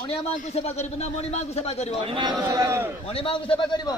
मणिया मां को सेवा करिबो ना मणि मां को सेवा करिबो मणि मां को सेवा करिबो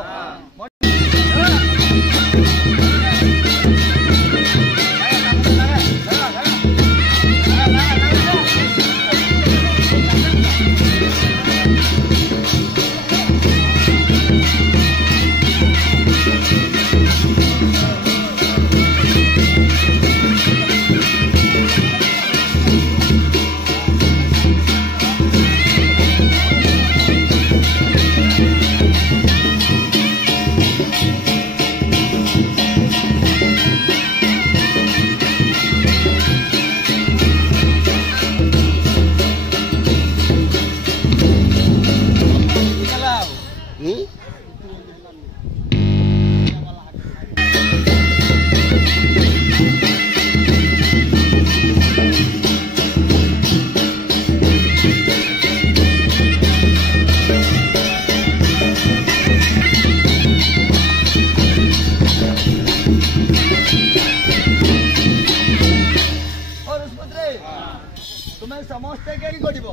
तुम्हें समझते क्या करिबो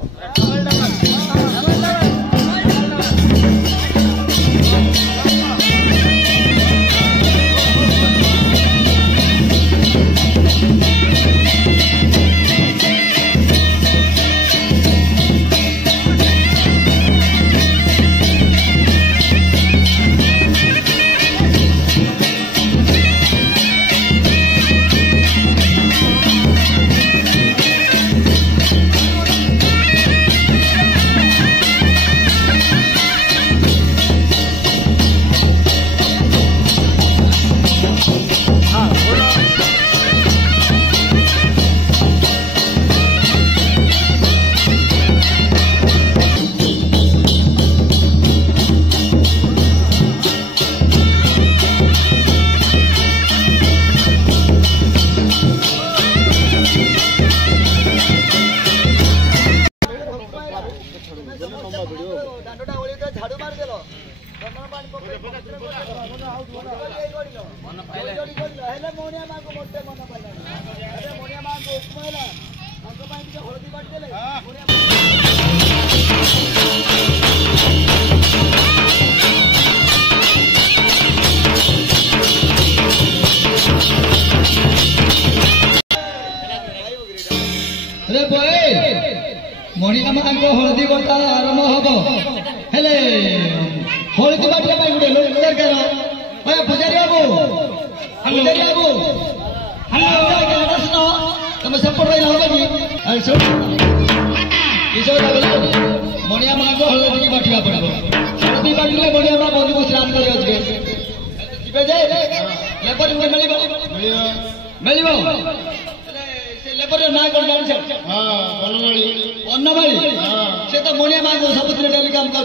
झाड़ू मार देलो मोनिया मां को मोटे मन पाइला मोनिया मां को उपमाइला हलदी बाटी देले अरे भाई मोनिया मां को हलदी बटा आरंभ हबो हेले हलदी बाटिया पाई गुडे लोक दरकार ओए पुजारी बाबू पुजारी बाबू हेलो सुनो तुम सपोर्ट रही होगा जी अरे सुन किशोर बाबू मोनिया मां को हलदी की बाटिया पड़बो हलदी बाटिले मोनिया मां बंधु को श्राद्ध करियो जे जिबे जे लेबर में मिलिबो लेबर ना कर जान छ हां वनमाली से तो मोनिया मां को सबुत डेली काम कर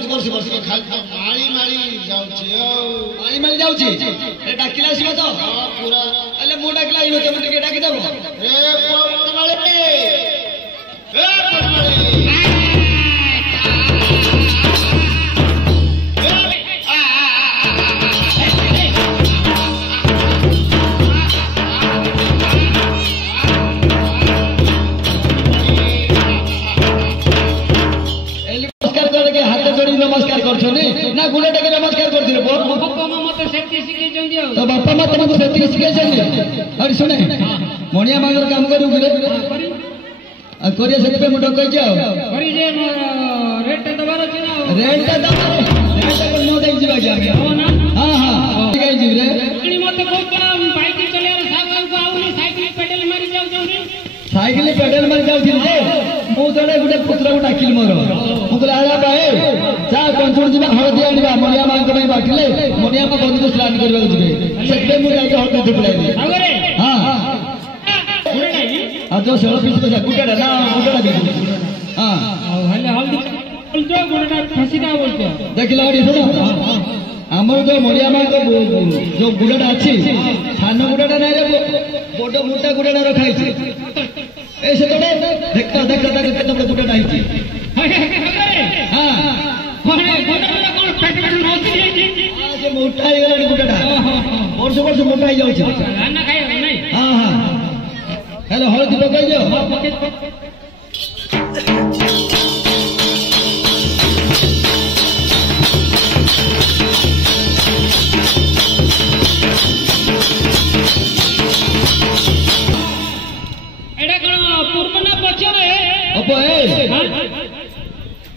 खाली माली माली जाउची ए डाकिला सिबो तो हां पूरा अले मो डाकिला इबो तुम टिके डाकी देबो ए वनमाली କରୁଛନ୍ତି ନା ଗୁଣ୍ଡଟାକେ ନମସ୍କାର କରୁଥିଲେ ପୁଅ ବାପା ମା ମତେ ସେଠି ଶିଖେଇଛନ୍ତି ଆଉ ତ ବାପା ମା ତମକୁ ସେତିକି ଶିଖେଇଛନ୍ତି ଆରେ ଶୁଣେ ମଣିଆ ମାଙ୍କର କାମ କରିବୁ କିରେ ଆଉ କରିବା ସେଥିପାଇଁ ମୁଁ ଡକେଇଛି ଆଉ କରି ଯେ ରେଟ୍ ଦବାର ଅଛି ନା ରେଟ୍ଟା ନ ଦେଇକି ଯିବା କି ଆମେ ହଁ ହଁ କାହିଁ ଯିବି ରେ ମତେ କହୁଥିଲା ବାଇକ୍ ଚଲେଇବାର ସାଙ୍ଗକୁ ଆଉନି ସାଇକେଲ ପେଡାଲ ମାରି ଯାଉଛନ୍ତି ସାଇକେଲ ପେଡାଲ ମାରି ଯାଉଥିଲି ଯେ ମୁଁ ଜଣେ ଗୋଟେ ପୁତ୍ରକୁ ଡାକିଲି ମୋର ମୁଁ କହିଲି ଆରେ ଭାଇ ଯା କଞ୍ଚୁଣ ଯିବା ହଳଦୀ ଆଣିବା ମଣିଆ ମାଙ୍କ ପାଇଁ ବାଟିଲେ ମଣିଆ ମା ବନ୍ଧୁକୁ ସ୍ନାନ କରିବାକୁ ଯିବେ ସେଥିପାଇଁ ମୁଁ ଯାଇକି ହଳଦୀ ଧୁପିଲାଇଲି ହଁ ଆଉ ଯୋଉ ଷୋଳ ପିସ୍ ପଇସା ଗୁଟାଟା ନା ଗୁଟାଟା ବିକୁଛି ହଁ ଦେଖିଲ ଶୁଣ ଆମର ଯୋଉ ମରିଆ ମାଙ୍କ ଯୋଉ ଗୁଡ଼ାଟା ଅଛି ସାନ ଗୁଡ଼ାଟା ନାଇଁ ରେ ବଡ ମୋଟା ଗୁଡ଼ାଟା ରଖା ହେଇଛି ଏ ସେତେବେଳେ ଦେଖ ଦେଖ ଦେଖ କେତେ ବଡ ଗୁଡ଼ାଟା ହେଇଛି ସେ ମୋଟା ହେଇଗଲାଣି ଗୁଡ଼ାଟା ବର୍ଷ ବର୍ଷ ମୋଟା ହେଇଯାଉଛି ହଁ ହଁ ହେଲେ ହଳଦୀ ପକେଇ ଦିଅ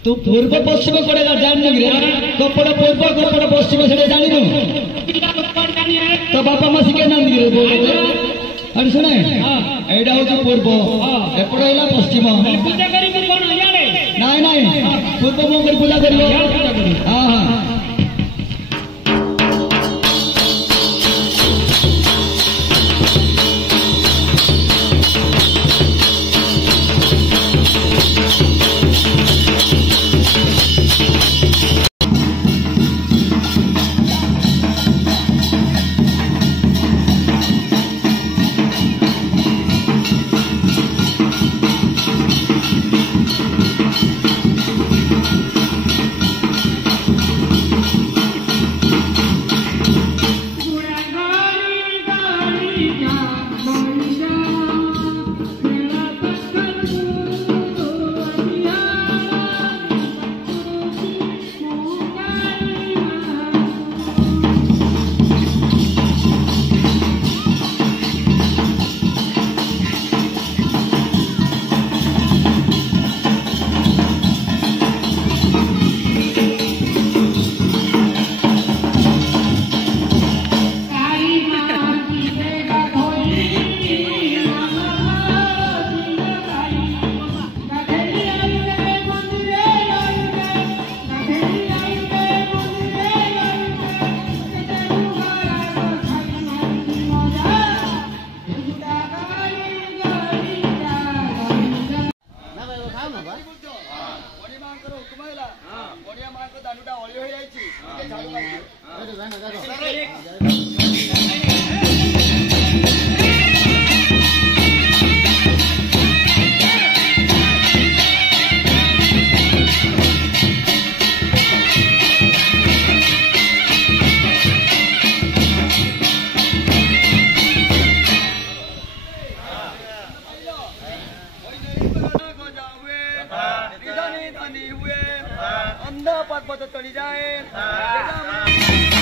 तू पूर्व पश्चिम कड़े जान कपड़ पूर्व कपड़ पश्चिम से जानू तो बापा मा शिखे ना अरे सुने एटा हूँ पूर्व एपट है पश्चिम नाई नाई पूर्व मो पूजा कर हाँ हाँ अंधा पद पद तड़ी जाए